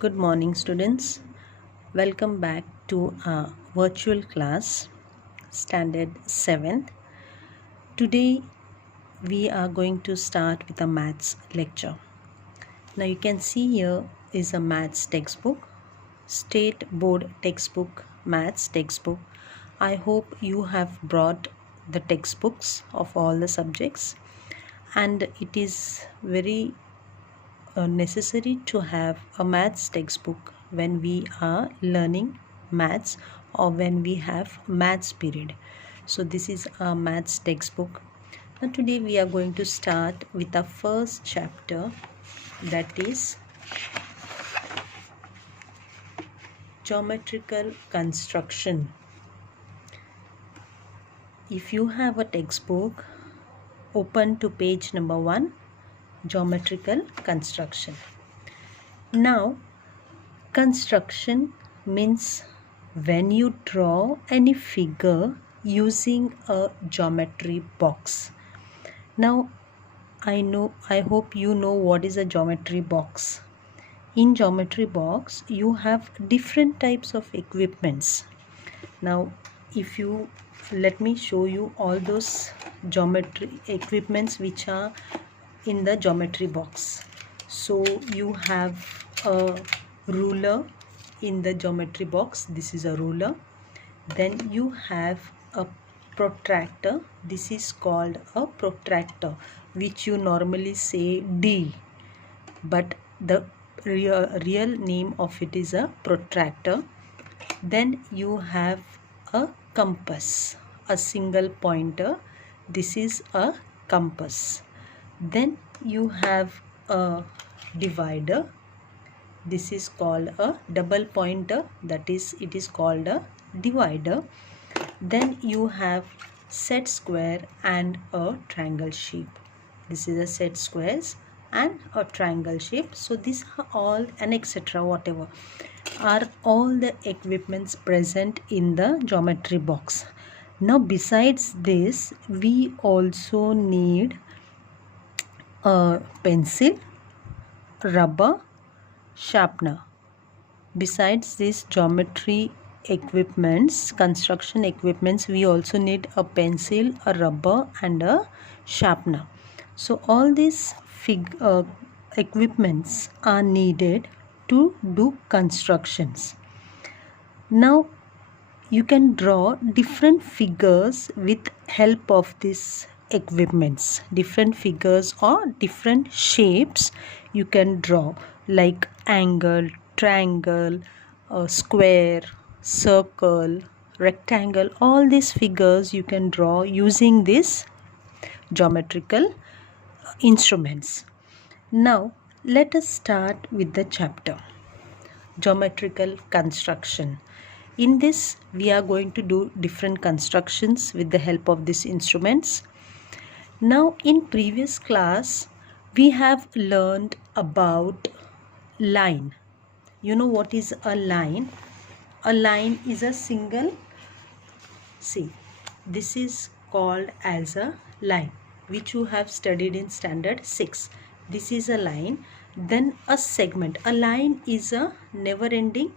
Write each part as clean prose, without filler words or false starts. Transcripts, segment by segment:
Good morning, students. Welcome back to our virtual class, Standard 7th. Today, we are going to start with a maths lecture. Now, you can see here is a maths textbook, State Board textbook, maths textbook. I hope you have brought the textbooks of all the subjects, and it is very necessary to have a maths textbook when we are learning maths or when we have maths period. So this is a maths textbook. Now today we are going to start with the first chapter, that is geometrical construction. If you have a textbook, open to page number 1, geometrical construction. Now, construction means when you draw any figure using a geometry box. Now, I hope you know what is a geometry box. In geometry box, you have different types of equipments. Now, let me show you all those geometry equipments which are in the geometry box. So you have a ruler in the geometry box. This is a ruler. Then you have a protractor. This is called a protractor, which you normally say D, but the real name of it is a protractor. Then you have a compass, a single pointer. This is a compass. Then you have a divider. This is called a double pointer, that is, it is called a divider. Then you have set square and a triangle shape. This is a set squares and a triangle shape. So these are all, and etc. whatever are all the equipments present in the geometry box. Now besides this, we also need a pencil, rubber, sharpener. Besides these geometry equipments, construction equipments, we also need a pencil, a rubber and a sharpener. So all these equipments are needed to do constructions. Now you can draw different figures with help of these equipments. Different figures or different shapes you can draw, like angle, triangle, square, circle, rectangle. All these figures you can draw using these geometrical instruments. Now let us start with the chapter geometrical construction. In this, we are going to do different constructions with the help of these instruments. Now, in previous class, we have learned about line. You know what is a line? A line is a single, see, this is called as a line, which you have studied in standard 6. This is a line. Then a segment. A line is a never-ending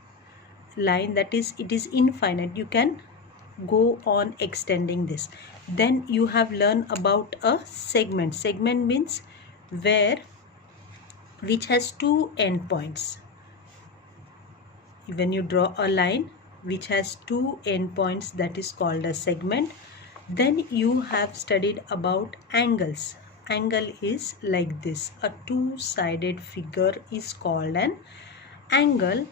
line, that is, it is infinite. You can go on extending this. Then you have learned about a segment. Segment means which has two endpoints. When you draw a line which has two endpoints, that is called a segment. Then you have studied about angles. Angle is like this. A two-sided figure is called an angle.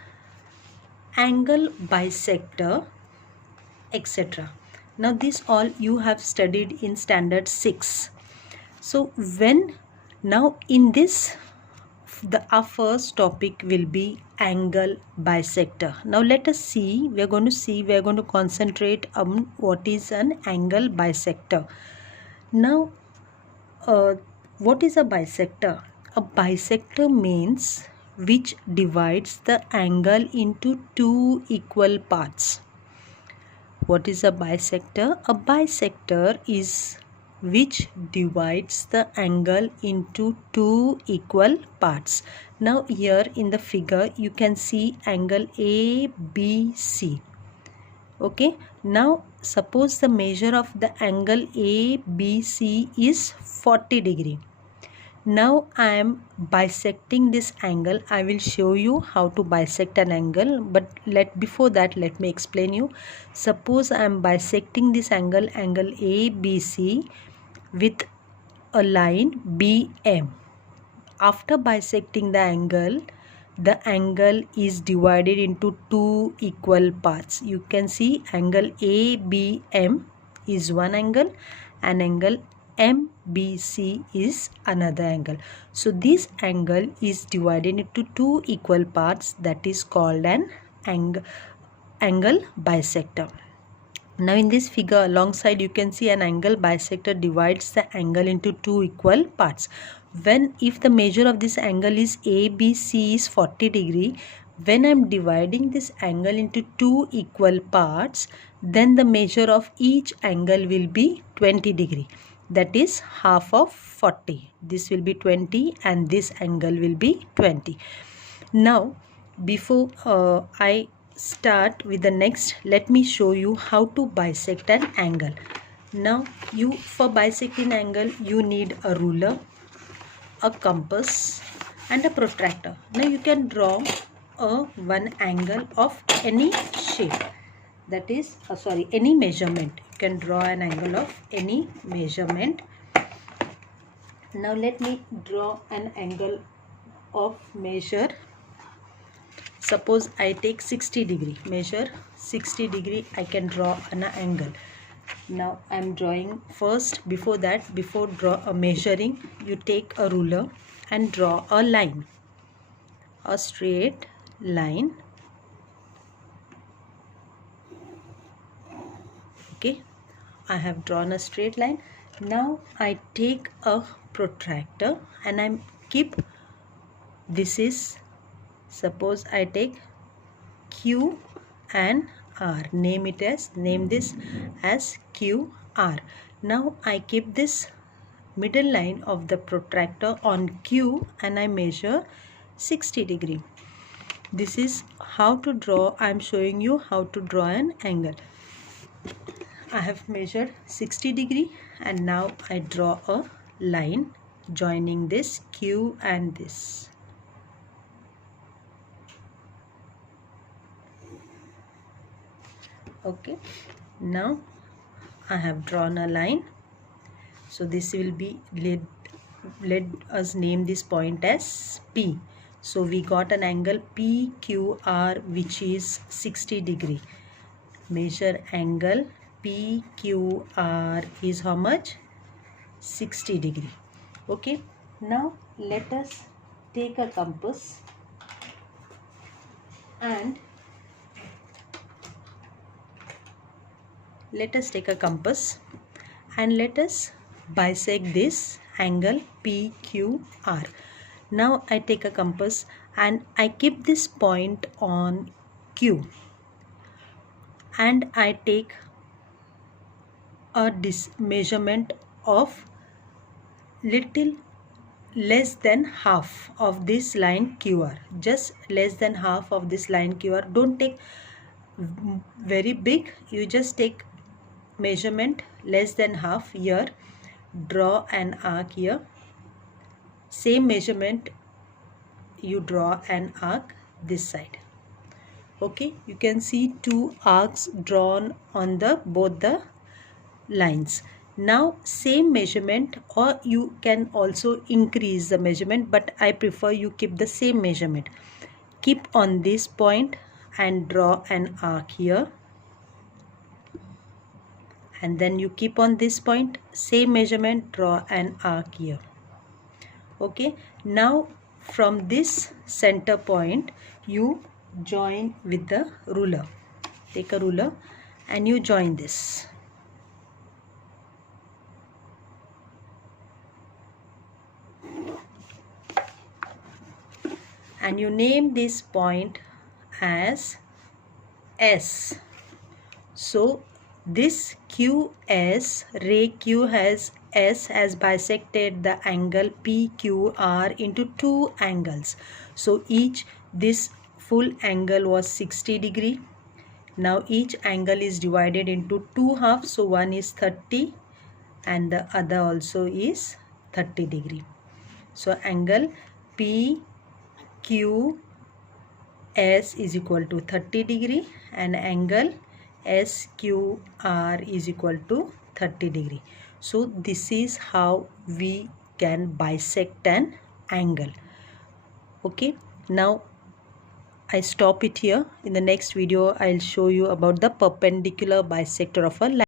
Angle bisector, etc. Now this all you have studied in standard 6. So now in this, our first topic will be angle bisector. Now let us see, we are going to concentrate on what is an angle bisector. Now what is a bisector? A bisector means which divides the angle into two equal parts. What is a bisector? A bisector is which divides the angle into two equal parts. Now here in the figure you can see angle ABC. Okay, now suppose the measure of the angle ABC is 40 degree. Now I am bisecting this angle. I will show you how to bisect an angle, but before that let me explain you. Suppose I am bisecting this angle ABC with a line BM. After bisecting the angle is divided into two equal parts. You can see angle ABM is one angle and angle MBC is another angle. So this angle is divided into two equal parts, that is called an angle bisector. Now in this figure alongside you can see an angle bisector divides the angle into two equal parts. If the measure of this angle is ABC is 40 degree, when I am dividing this angle into two equal parts, then the measure of each angle will be 20 degree. That is half of 40. This will be 20 and this angle will be 20. Now before I start with the next, let me show you how to bisect an angle. Now for bisecting angle you need a ruler, a compass and a protractor. Now you can draw one angle of any shape, that is any measurement. You can draw an angle of any measurement. Now let me draw an angle of measure. Suppose I take 60 degree, measure 60 degree, I can draw an angle. Now I am drawing first. Before measuring, you take a ruler and draw a line, a straight line. Okay, I have drawn a straight line. Now I take a protractor and I keep, this is, suppose I take Q and R, name this as QR. Now I keep this middle line of the protractor on Q and I measure 60 degree. This is how to draw. I am showing you how to draw an angle. I have measured 60 degree and now I draw a line joining this Q and this. Okay, now I have drawn a line. So this will be, let us name this point as P. So we got an angle PQR which is 60 degree. Measure angle PQR is how much? 60 degree. Okay, now let us take a compass and let us bisect this angle PQR. Now I take a compass and I keep this point on Q and I take a measurement of little less than half of this line QR, just less than half of this line QR. Don't take very big, you just take measurement less than half here. Draw an arc here, same measurement you draw an arc this side. Okay, you can see two arcs drawn on both the lines. Now same measurement, or you can also increase the measurement, but I prefer you keep the same measurement. Keep on this point and draw an arc here, and then you keep on this point, same measurement, draw an arc here. Okay, now from this center point you join with the ruler. Take a ruler and you join this. And you name this point as S. So this QS, ray Q has S has bisected the angle PQR into two angles. So this full angle was 60 degree. Now each angle is divided into two halves, so one is 30 and the other also is 30 degree. So angle PQS is equal to 30 degree and angle SQR is equal to 30 degree. So this is how we can bisect an angle. Okay, now I stop it here. In the next video I'll show you about the perpendicular bisector of a line.